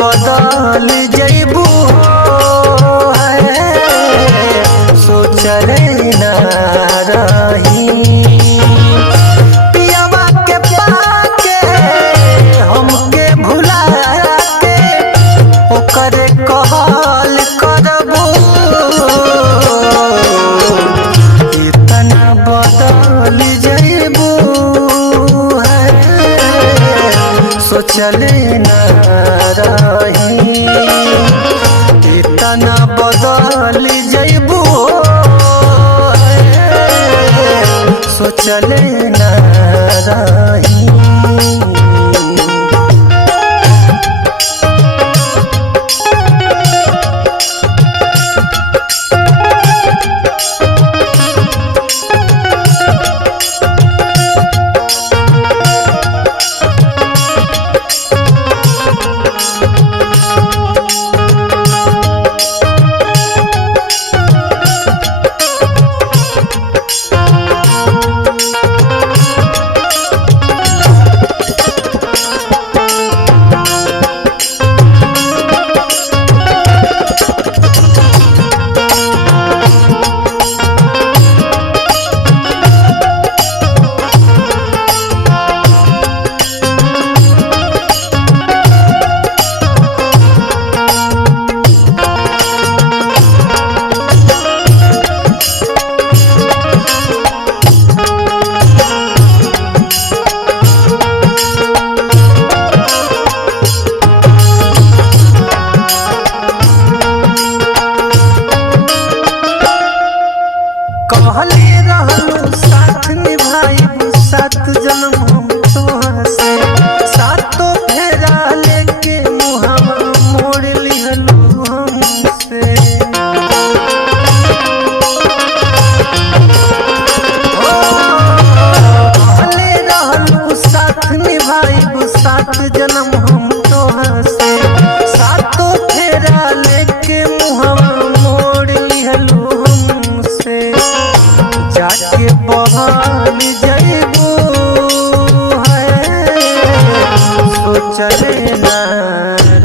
बदल जइबू सोचले ना रही पियावा के पाके हमके भुला के ओकरे कहल करबू इतना बदल जइबू सोचले ना रही इतना बदल जइबू सोचले ना रही। कहले रहलू साथ निभाइबू सात जन्म हम तोहसे सातों फेरा लेके मुहावा मोड़ लिहलू हमसे। कहले रहलू साथ निभाइबू सात जन्म हम तोहसे सातों फेरा लेके मुहावा मोड़ लिहलू हमसे। जाके बहन जइबू सोचले ना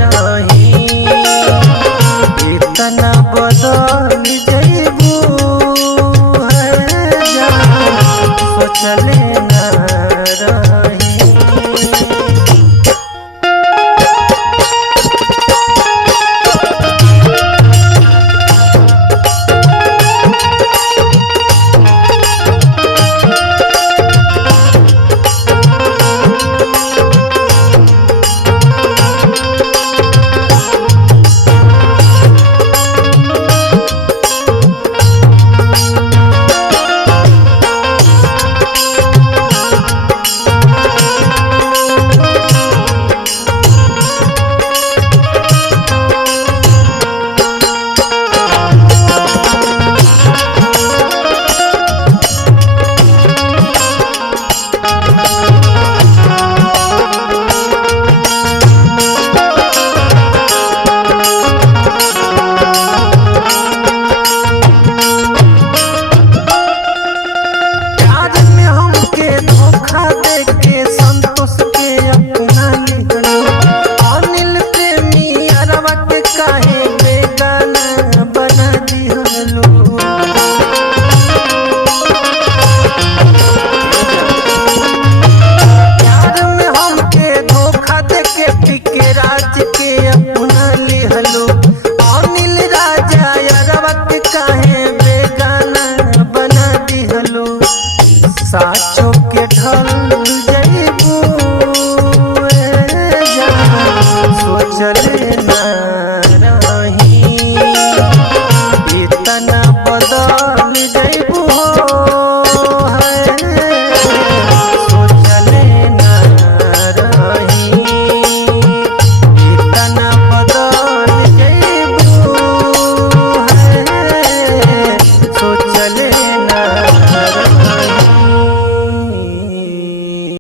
रही इतना बदल जइबू सोचले